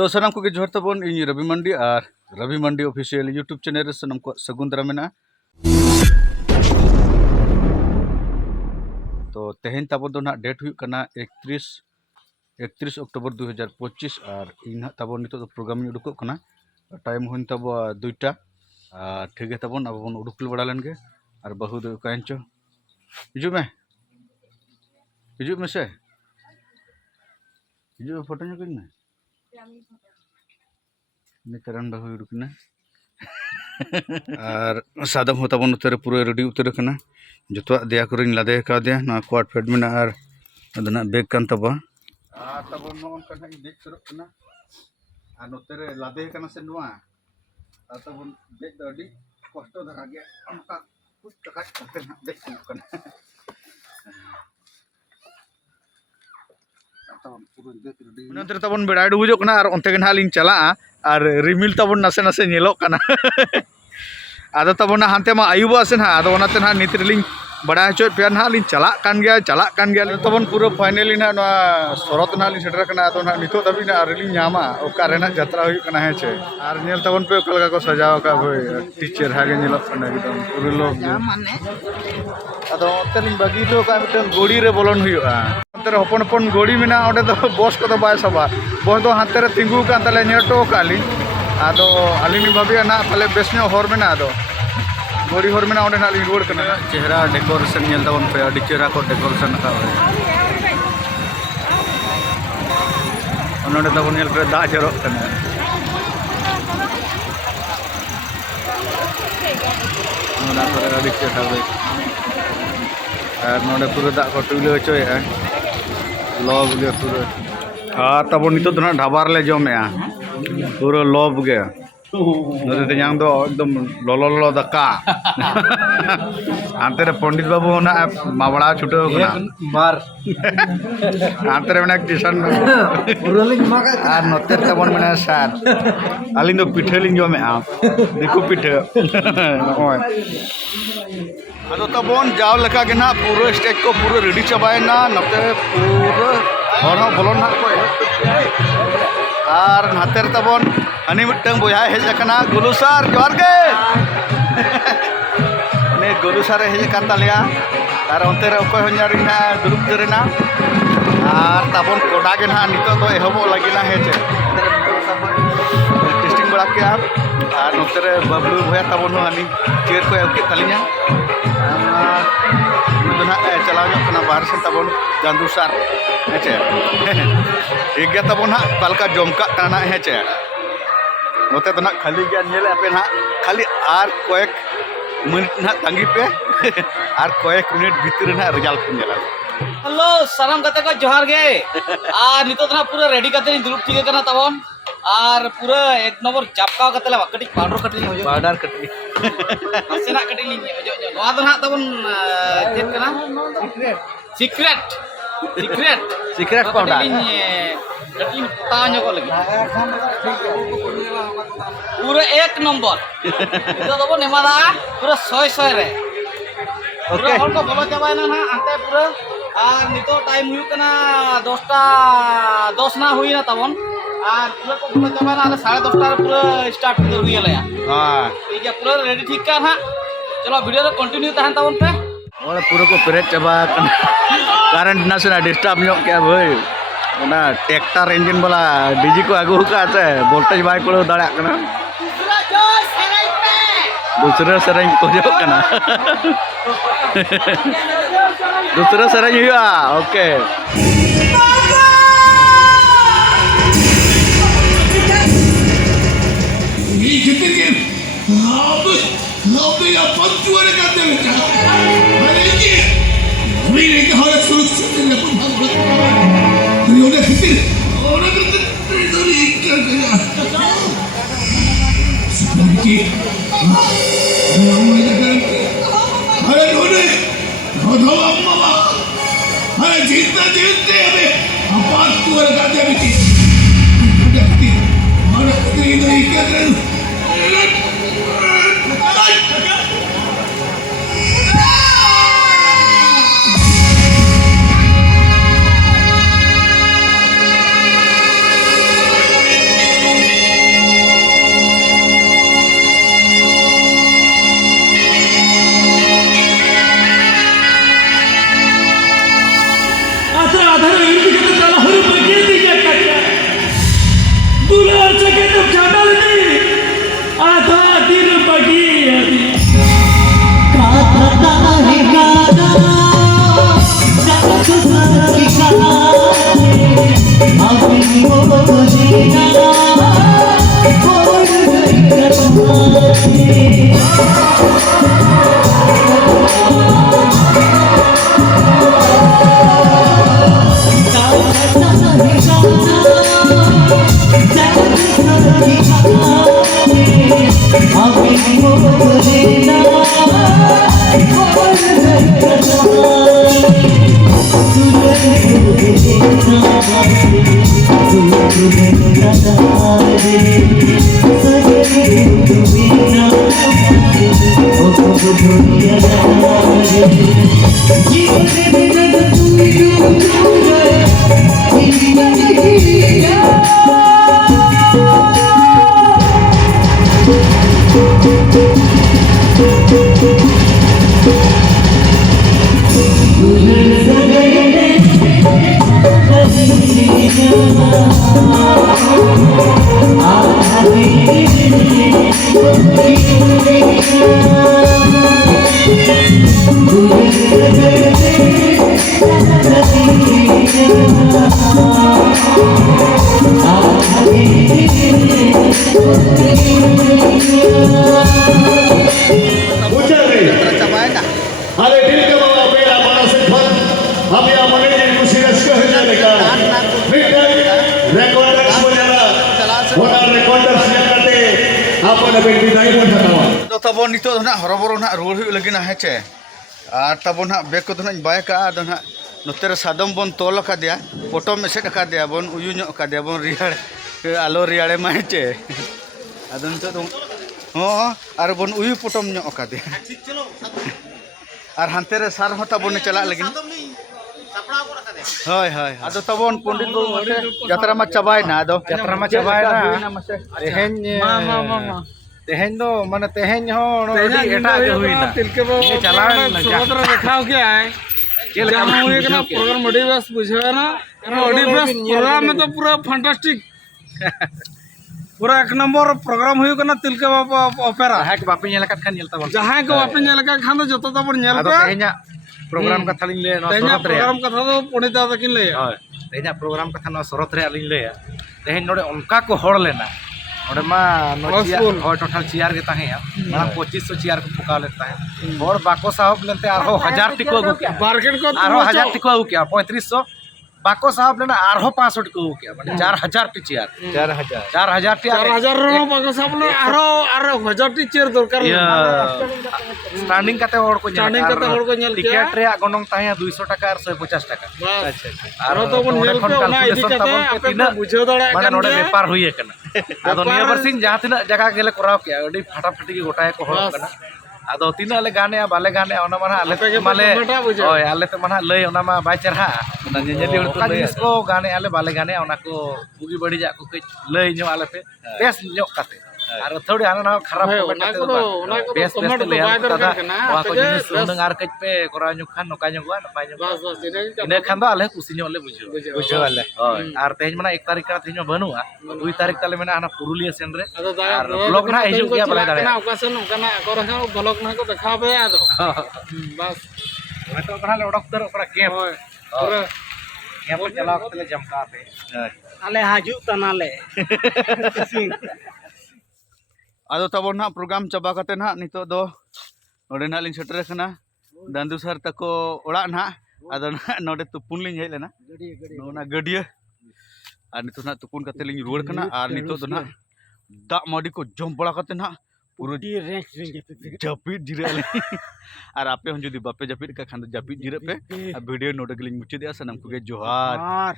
तो सनम को जोहर तबन इन रवि मंडी और रवि मंडी ऑफिशियल यूट्यूब चैनल रे सनम को सगुन दाराम मेना। तो तेहेन ताबन दो ना डेट हुई कना 31 अक्टूबर 2025 और इन ताबन नितो प्रोग्राम उडुको कना टाइम हुन तब 2टा ठीक है तबन अब बन उडुकल बड़ा लेन के और बहु दो कांचो हिजु में से हिजु में फोटो ᱧᱮᱞ में नितरन बहु उडुकना और सादम होता बन उतर पूरा रेडी उतर कना जतो दिया करिन लादे का दिया ना क्वाड फेड में और अदना बैग कान तबा तबन नोन कना देख सुरु कना आ नोतरे लादे कना से नुआ तबन देख दडी कष्ट धरा गया हमका कुछ टका करते ना देख कना नंतर तबन बेड़ा डुबुजो कना और ओंते गना लिन चला और रिमिल तबन नसे नसे नेलो कना आदो तबन हानते मा आयुबा से ना आदो ओनाते ना नितरिलिन बड़ा हचो पे ना लिन चला कान गया तबन पूरा फाइनली ना शरत ना लिन सेटर कना आदो ना नितो दबी ना रिलिन ᱧᱟᱢᱟ ओका रेना यात्रा हुई कना है छे और नेल तबन पे ओका लगा को सजाव का भाई टीचर हागे नेलक कना एकदम पूरा लोग माने आदो ओते लिन बागी तो का मिटन गोड़ी रे बोलन हुईआ अंतर हपन हपन गोड़ी में ओडे तो बस को बाय सबा बस दो हाथे रे तिंगू का तले नेटो काली आदो अलिनी भाबिया ना तले बेसनो हर में आदो गोड़ी हर में ओडे ना लिन रोड कना चेहरा डेकोरेशन नेल तबन पे अडी चेहरा को डेकोरेशन का नोडे तबन नेल पे दा जरो कना नोडा पर अडी चेहरा बे और नोडे पूरा दा को टुले होचोय लॉब गे पूरा तब नितो तो ना ढाबा रे जमे पूरा लॉब गे नोते ते यांग दो एकदम लोलो दका आंते रे पंडित बाबू ना मावड़ा छुटो कना मार आंते रे मने टिशन पूरा लिंग मागा और नोते तबन मने सार आलिन दो पिठे लिंग जमे देखो पिठे ओय आदो तबन जाव लका के ना पूरा स्टेज को पूरा रेडी चबायना नते पूरा हर बोलन ना को और नाते तबन हनी मिटंग बोया हेज कना गुलू सर जोर के ने गुलू सर हेज कान तालिया और ओंते रे ओको हन्यारी ना दुरुप जरेना और तबन कोडा के ना नितो तो एहबो लागिना हेजे टेस्टिंग बड़ा के और नोते रे बबलू भया तबन हनी चेर को एके तालिया चला बाहर से तब जादू सार हेचे ठीक है तब ना कलका जमका हेचे नोते तो ना खाली गया पे ना खाली और कयेक मिनट ना तंगी पे और कयेक मिनट भीतर ना रिजल्ट पे नेला हेलो साराम कते को जोहार गे और नितो तो ना पूरा रेडी कते दुरुप ठीक करना तबन और पूरा एक नंबर चापकाव कते ला कटी पाउडर कटी सेना कटी लिन जो नोआ तो ना तबन चेक करना सीक्रेट पाउडर कटी ताño को लगी पूरा एक नंबर नितो तबन एमादा पूरा 100 रे ओके हर को बोलो चाबायना ना आते पूरा और नितो टाइम हुई कना 10 ना हुई ना तबन और पूरा को बोलो चाबायना आले 10:30 पूरा स्टार्ट कर हुई ले हां ठीक है पूरा रेडी ठीक का ना चलो वीडियो तो कंटिन्यू तहन तबन पे और पूरा को पेरेट चबा करंट ना से डिस्टर्ब नो क्या भाई ना ट्रैक्टर इंजन वाला डीजी को आगु का আছে वोल्टेज बाय को दाड़ा कना दूसरा सरंग को जो कना दूसरा सरंग हुआ ओके ये कितने के अब या पंचुअर करते हैं अरे ये मेरे के हालत सुरक्षित है अपन भाग योने फिर और तो ये क्या किया सबकी अरे नोने धो अम्मा अरे जीतते हमें अपात तुअर करते बिटी देखती और तेरी नहीं क्या कर तबन नितो ना हरबरो ना रुआर हुई लगी ना हेचे और तबन ना बेग को ना बाय का आदो ना नोतेरे सादम बन तोल का दिया फोटो मेसेज का दिया बन उयु नो का दिया बन रियाड़ आलो रियाड़े मा हेचे आदो नितो तो हो और बन उयु फोटो नो का दिया और हानते रे सार हो तबन चला लगी हाय हाय आदो तबन पंडित बाबू यात्रा मा चबाय ना आदो यात्रा मा चबाय ना तेहेन तेहेन दो माने तेहेन हो एटा के हुईना तिलके बाबू चलावे समुद्र देखाव के आए जहां हुए ना प्रोग्राम बड़ी बस बुझे ना बड़ी बस प्रोग्राम में तो पूरा फैंटास्टिक पूरा एक नंबर प्रोग्राम हुई ना तिलके बाबू ओपेरा जहां के बापे नेल काट खान नेलता बन जहां के बापे नेल का खान तो जतो तब नेल पे तेहेना प्रोग्राम कथा लिन ले तेहेना प्रोग्राम कथा तो पंडित दादा किन ले हाय तेहेना प्रोग्राम कथा न सरत रे लिन ले तेहेन नोडे उनका को हड़ लेना ओडे मा नोचिया हो टोटल चियार के ताहे मां 2500 चियार को पुका लेता है और बाको साहब लेते आरो 1000 टिको अगु के मार्केट को आरो 1000 टिको अगु के 3500 बाको साहब लेना आरो 500 टिको अगु के माने 4000 टी चियार 4000 टी 4000 रो बाको साहब ले आरो 1000 टी चेयर दरकार स्टैंडिंग काते और को स्टैंडिंग काते और को नेल टिकट रे गोनोंग ताहे 200 टाका और 150 टाका अच्छा आरो तो बन नेल पे ना इदी काते आपे बुझे दड़ा माने नोडे व्यापार हुई कना आदो निया बरसिन जहां तिना जगह गेले कराव के अडी फटाफटी के गोटाय को हो कना आदो तिना ले गाने बाले गाने ओना माना आले माले ओय आले ते माना लय ओना मा बाय चरहा ओना नेली हड़ तो लय इसको गाने आले बाले गाने ओना को बुगी बड़ी जा को कई लय न्यो आले पे बेस न्यो काते और थोड़ी आना ना खराब बेस बेस ले दादा वा को जिनिस सुंदर आर कच पे करा न्यो खान नका न्यो नपाय न्यो बस बस इने खान दो आले कुसी न्यो ले बुझो आले ओय आर तेज माना 1 तारीख का तेज बनुआ 2 तारीख तले मेना आना पुरुलिया सेन रे और ब्लॉग ना हिजु गया बला दाड़े ना ओकासन ओकाना को रहा ब्लॉग ना को देखा बे आदो बस तो बना ले डॉक्टर ओकरा कैंप पूरा कैंप चला के जमका पे आले हाजु तनाले आदो तबन ना प्रोग्राम चबा कते ना नितो दो नोडे ना लिन सेटर खना दांदु सर तको ओड़ा ना आदो ना नोडे तुपुन लिन हेले ना नोना गडिया और नितो ना तुपुन कते लिन रुवाड़ कना और नितो दो ना दा मडी को जम बड़ा कते ना पूरा जपिट जिरे और आपे हम जुदी बापे जपिट का खान जपिट जिरे पे वीडियो नोडे लिन मुचे दिया सनम को जोहार।